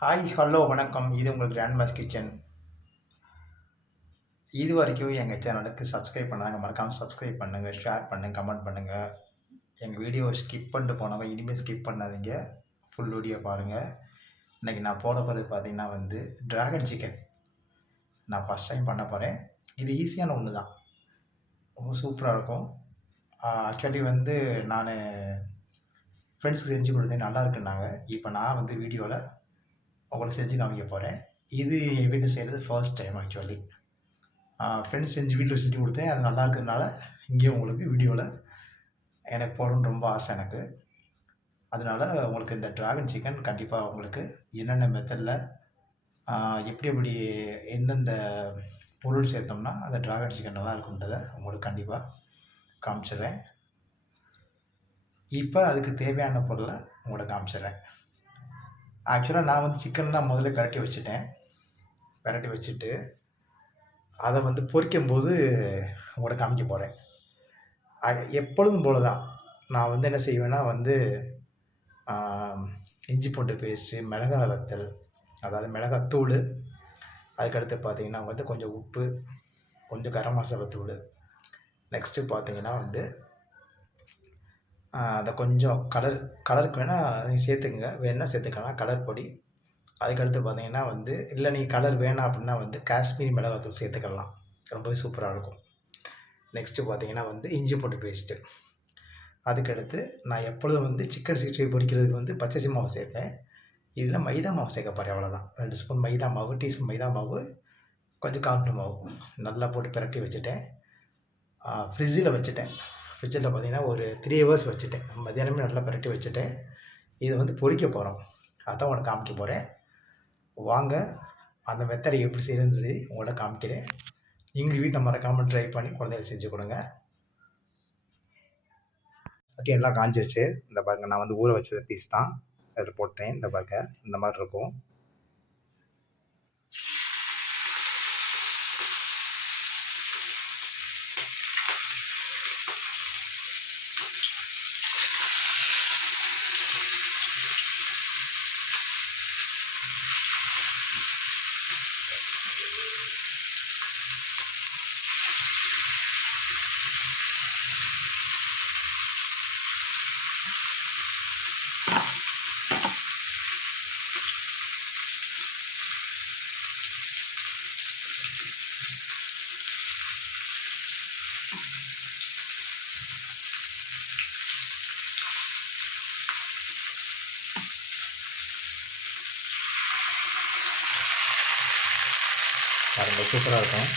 Hi hello வணக்கம். இது உங்கள் கிராண்ட்மாஸ் கிச்சன். இது வரைக்கும் எங்கள் சேனலுக்கு சப்ஸ்கிரைப் பண்ணாங்க மறக்காமல் சப்ஸ்கிரைப் பண்ணுங்கள், ஷேர் பண்ணுங்கள், கமெண்ட் பண்ணுங்கள். எங்கள் வீடியோவை ஸ்கிப் பண்ணிட்டு போனவங்க இனிமேல் ஸ்கிப் பண்ணாதீங்க, ஃபுல் வீடியோ பாருங்கள். இன்றைக்கி நான் போட போகிறது பார்த்தீங்கன்னா ட்ராகன் சிக்கன் நான் ஃபஸ்ட் டைம் பண்ண போகிறேன். இது ஈஸியான ஒன்று தான், ரொம்ப சூப்பராக இருக்கும். ஆக்சுவலி நான் ஃப்ரெண்ட்ஸுக்கு செஞ்சு கொடுத்தேன், நல்லா இருக்குன்னாங்க. இப்போ நான் வீடியோவில் உங்களுக்கு செஞ்சு காமிக்க போகிறேன். இது என் வீட்டில் செய்கிறது ஃபர்ஸ்ட் டைம். ஆக்சுவலி ஃப்ரெண்ட்ஸ் வீட்டில் செஞ்சு கொடுத்தேன், அது நல்லா இருக்கிறதுனால இங்கேயும் உங்களுக்கு வீடியோவில் எனக்கு போடணுன்னு ரொம்ப ஆசை எனக்கு. அதனால் உங்களுக்கு இந்த ட்ராகன் சிக்கன் கண்டிப்பாக உங்களுக்கு என்னென்ன மெத்தடில் எப்படி எப்படி எந்தெந்த பொருள் சேர்த்தோம்னா அந்த ட்ராகன் சிக்கன் நல்லா இருக்குன்றதை உங்களுக்கு கண்டிப்பாக காமிச்சிடுறேன். இப்போ அதுக்கு தேவையான பொருளை உங்களுக்கு காமிச்சிடுறேன். ஆக்சுவலாக நான் சிக்கன்லாம் முதல்ல பிரட்டி வச்சுட்டு அதை பொரிக்கும்போது உங்களுக்கு காமிக்க போகிறேன். எப்பொழுதும் போல தான் நான் என்ன செய்வேன்னா இஞ்சி பூண்டு பேஸ்ட்டு, மிளகாய் வத்தல், அதாவது மிளகாத்தூள், அதுக்கடுத்து பார்த்திங்கன்னா கொஞ்சம் உப்பு, கொஞ்சம் கரம் மசாலா தூள், நெக்ஸ்ட்டு பார்த்திங்கன்னா அதை கொஞ்சம் கலருக்கு வேணால் சேர்த்துக்குங்க, வேணால் சேர்த்துக்கலாம் கலர் பொடி. அதுக்கடுத்து பார்த்திங்கன்னா இல்லை நீங்கள் கலர் வேணாம் அப்படின்னா காஷ்மீரி மிளகாத்தூள் சேர்த்துக்கலாம், ரொம்பவே சூப்பராக இருக்கும். நெக்ஸ்ட்டு பார்த்திங்கன்னா இஞ்சி பூண்டு பேஸ்ட்டு. அதுக்கடுத்து நான் எப்பொழுதும் சிக்கன் 65 பொரிக்கிறதுக்கு பச்சரிசி மாவு சேர்ப்பேன். இதில் மைதா மாவு சேர்க்க போகிறேன், அவ்வளோதான். 2 ஸ்பூன் மைதா மாவு, டீஸ்பூன் மைதா மாவு, கொஞ்சம் கார்ன்ஃப்ளவர் மாவு நல்லா போட்டு பிரட்டி வச்சுட்டேன். ஃப்ரிட்ஜில் வச்சுட்டேன். ஃப்ரிட்ஜில் பார்த்திங்கன்னா ஒரு 3 ஹவர்ஸ் வச்சுட்டேன். மத்தியானமே நல்லா பிரட்டி வச்சுட்டேன். இதை பொரிக்க போகிறோம், அதான் உனக்கு காமிக்க போகிறேன். வாங்க அந்த மெத்தடை எப்படி செய்யணுன்னு சொல்லி உங்கள்கிட்ட காமிக்கிறேன். நீங்களும் வீட்டில் மறக்காமல் ட்ரை பண்ணி குழந்தைகளை செஞ்சு கொடுங்க. சட்டி எல்லாம் காஞ்சிருச்சு. இந்த பாருங்கள், நான் ஊற வச்சது பீஸ் தான் அதில் போட்டேன். இந்த பாருங்க, இந்த மாதிரி இருக்கும். பாருங்க, சூப்பராக இருக்கும்.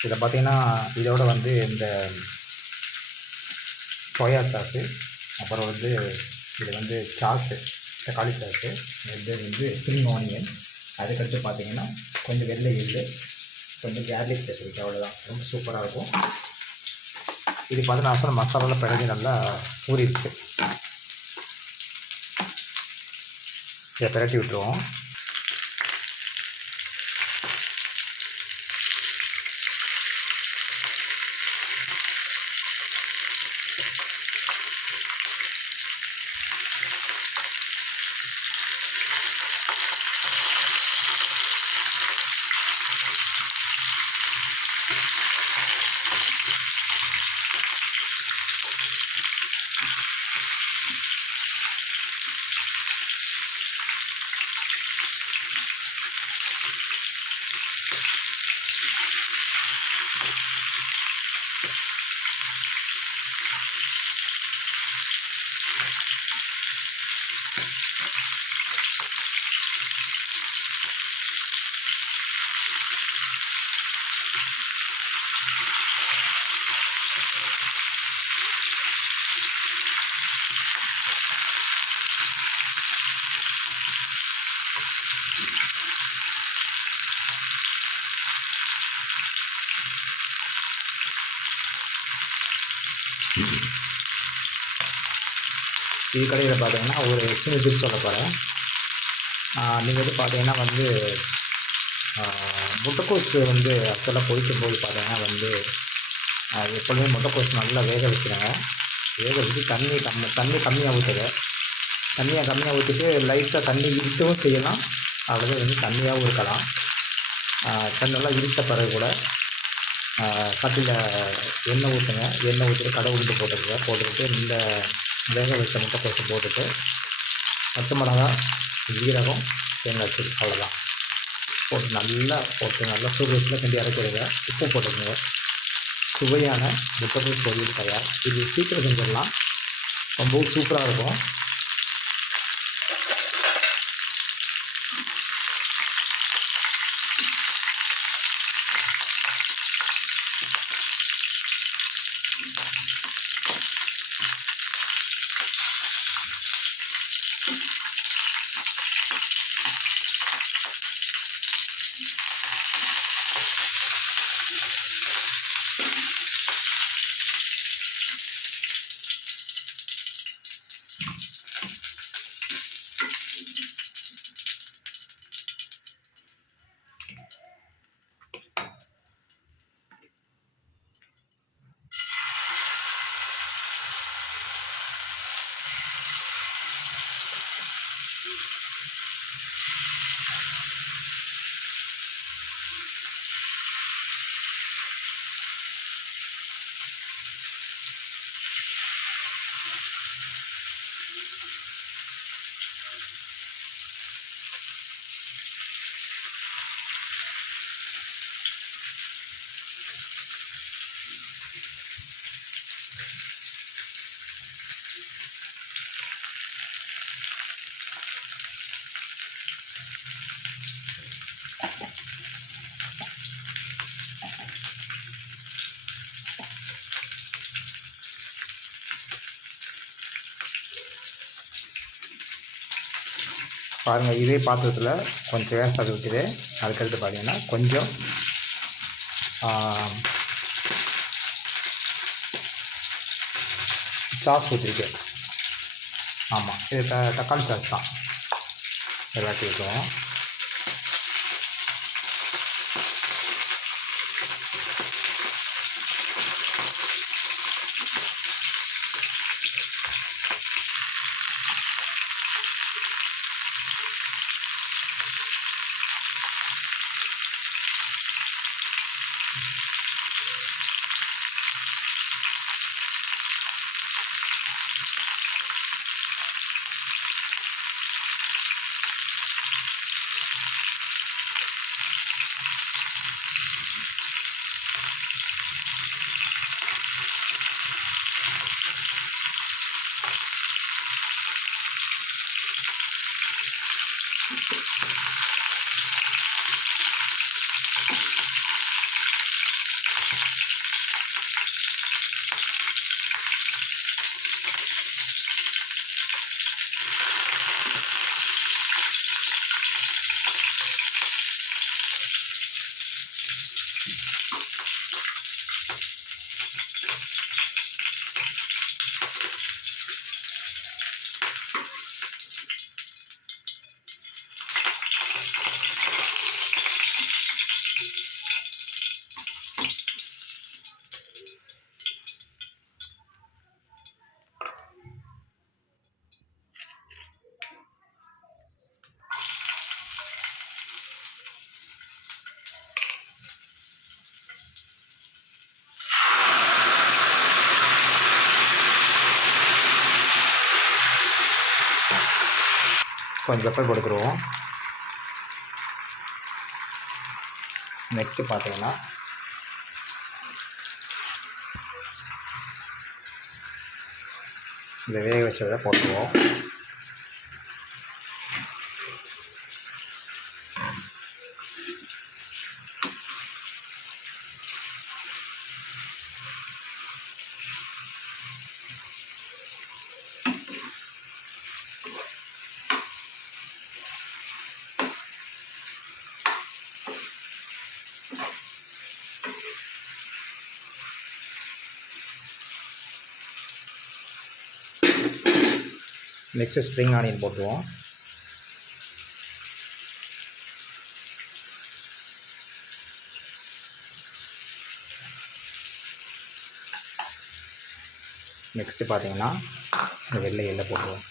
இதில் பார்த்தீங்கன்னா இதோட இந்த சோயா சாஸு, அப்புறம் இது சாஸு, தக்காளி சாஸு, இது ஸ்ப்ரிங் ஆனியன், அதுக்கடுத்து பார்த்தீங்கன்னா கொஞ்சம் வெள்ளை எள்ளு, கொஞ்சம் கேர்லிக் சேர்த்துருக்கு, அவ்வளோதான். ரொம்ப சூப்பராக இருக்கும். இது பார்த்து நான் சொன்ன மசாலாவில் பிறகு நல்லா ஊறிடுச்சு. இதை பிரட்டி விட்டுருவோம். இது கடையில் பார்த்தீங்கன்னா ஒரு சின்ன டிப்ஸ் சொல்ல போகிறேன். நீங்கள் பார்த்தீங்கன்னா முட்டைக்கோஸ் வந்து ஆக்சுவலாக பொரிக்கும்போது பார்த்தீங்கன்னா வந்து எப்பொழுதுமே முட்டைக்கோஸ் நல்லா வேக வச்சுருங்க. வேக வச்சு தண்ணி கம்மியாக ஊற்றுங்க. தண்ணியை கம்மியாக ஊற்றிட்டு லைட்டாக தண்ணி இருத்தவும் செய்யலாம், அல்லது வந்து தண்ணியாகவும் இருக்கலாம். தண்ணி நல்லா இருத்த பிறகு கூட சட்டியில் எண்ணெய் ஊற்றுங்க. எண்ணெய் ஊற்றிட்டு கடை உளுந்து போட்டுக்கங்க. போட்டுக்கிட்டு இந்த வேக வச்ச முட்டைக்கோஸை போட்டுட்டு பச்சை மிளகா, ஜீரகம், தேங்காய் தூள் அவ்வளோதான் போட்டு நல்லா சூடு கிண்டி இறக்கிடுங்க. உப்பு போட்டுக்கோங்க. சுவையான முட்டைக்கோஸ் பொரியல் தயார். இது சீக்கிரம் செஞ்சிடலாம், ரொம்பவும் சூப்பராக இருக்கும். பாருங்கள், இதே பாத்திரத்தில் கொஞ்சம் கேஸ் அது ஊற்றிது. அதுக்கடுத்து பார்த்தீங்கன்னா கொஞ்சம் சாஸ் ஊற்றிருக்கேன். ஆமாம், இது தக்காளி சாஸ் தான். எல்லாத்தையும் ஊற்றுவோம். கொஞ்சம் பெப்பர் போட்டுக்கிடுவோம். நெக்ஸ்ட்டு பார்த்தீங்கன்னா இந்த வேக வச்சதை போட்டுருவோம். நெக்ஸ்ட்டு ஸ்ப்ரிங் ஆனியன் போட்டுருவோம். நெக்ஸ்ட்டு பார்த்தீங்கன்னா இந்த வெள்ளை எண்ணெய் போட்டுருவோம்.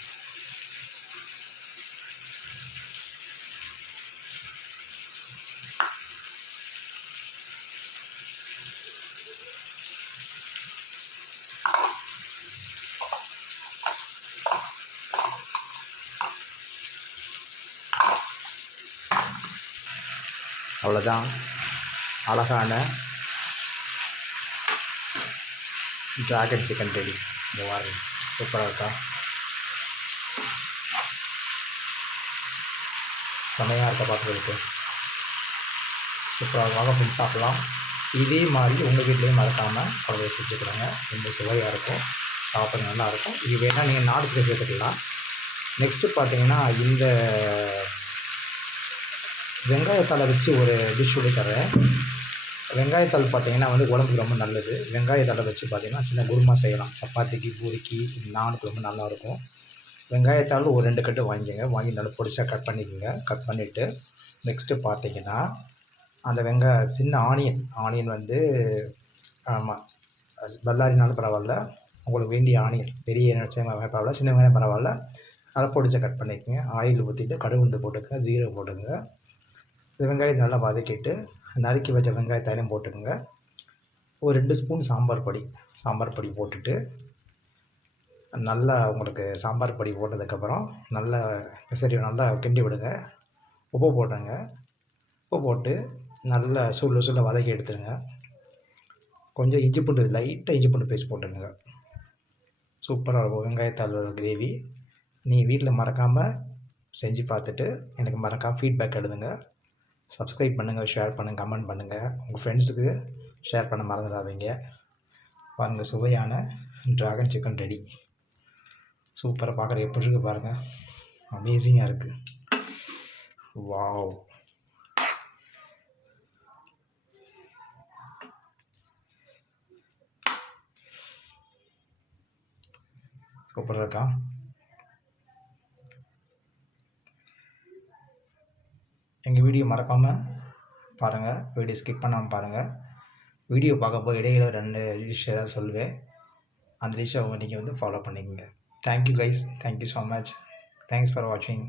அவ்வளோதான், அழகான டிராகன் சிக்கன் ரெடி. இந்த வாரம் சூப்பராக இருக்கா, செமையாக இருக்கா பார்க்குறதுக்கு, சூப்பராக வாங்க ஃப்ரெண்ட்ஸ் சாப்பிட்லாம். இதே மாதிரி உங்கள் வீட்லேயும் மறக்காமல் குழந்தைய செஞ்சுக்கிறாங்க, ரொம்ப சுவையாக இருக்கும், சாப்பிட நல்லாயிருக்கும். இது வேணால் நீங்கள் நாடு சுவை சேர்த்துக்கலாம். நெக்ஸ்ட்டு பார்த்தீங்கன்னா இந்த வெங்காயத்தாளை வச்சு ஒரு டிஷ் சொல்லி தரேன். வெங்காயத்தாள் பார்த்தீங்கன்னா உடம்புக்கு ரொம்ப நல்லது. வெங்காயத்தாளை வச்சு பார்த்தீங்கன்னா சின்ன குருமா செய்யலாம், சப்பாத்திக்கு பூரிக்கு நானுக்கு ரொம்ப நல்லாயிருக்கும். வெங்காயத்தாள் ஒரு 2 கட்டு வாங்கிக்கோங்க, வாங்கி நல்லா பொடிசாக கட் பண்ணிக்கோங்க. கட் பண்ணிவிட்டு நெக்ஸ்ட்டு பார்த்தீங்கன்னா அந்த சின்ன ஆனியன் ஆமாம், பல்லாரினாலும் பரவாயில்ல, உங்களுக்கு வேண்டிய ஆனியன் பெரிய வெங்காயம் பரவாயில்ல, சின்ன வெங்காயம் பரவாயில்ல, நல்லா பொடிசாக கட் பண்ணிக்கோங்க. ஆயில் ஊற்றிட்டு கடுகு உளுந்து போட்டுக்கோங்க, ஜீரகம் போட்டுக்கோங்க. இந்த வெங்காயத்தை நல்லா வதக்கிட்டு நறுக்கி வச்ச வெங்காயத்தாலையும் போட்டுக்கோங்க. ஒரு 2 ஸ்பூன் சாம்பார் பொடி போட்டுட்டு நல்லா உங்களுக்கு சாம்பார் பொடி போட்டதுக்கப்புறம் நல்லா நல்லா கிண்டி விடுங்க. உப்பு போட்டுருங்க. உப்பு போட்டு நல்லா சுள்ள வதக்கி எடுத்துருங்க. கொஞ்சம் லைட்டாக இஞ்சி பூண்டு பேஸ்ட் போட்டுருங்க. சூப்பராக இருக்கும் வெங்காயத்தாளோட கிரேவி. நீங்கள் வீட்டில் மறக்காமல் செஞ்சு பார்த்துட்டு எனக்கு மறக்காமல் ஃபீட்பேக் எழுதுங்க. சப்ஸ்கிரைப் பண்ணுங்கள், ஷேர் பண்ணுங்கள், கமெண்ட் பண்ணுங்கள். உங்கள் ஃப்ரெண்ட்ஸுக்கு ஷேர் பண்ண மறந்துடாதீங்க. பாருங்கள், சுவையான டிராகன் சிக்கன் ரெடி. சூப்பராக பார்க்குற எப்படி இருக்குது பாருங்கள், அமேசிங்காக இருக்குது. வாவ், சூப்பராக இருக்கா? எங்கள் வீடியோ மறக்காமல் பாருங்கள், வீடியோ ஸ்கிப் பண்ணாமல் பாருங்கள். வீடியோ பார்க்கப்போ இடையில 2 டிஷ் ஏதாவது சொல்லுவேன், அந்த டிஷ்ஷை நீங்கள் ஃபாலோ பண்ணிக்கோங்க. Thank you guys, thank you so much, thanks for வாட்சிங்.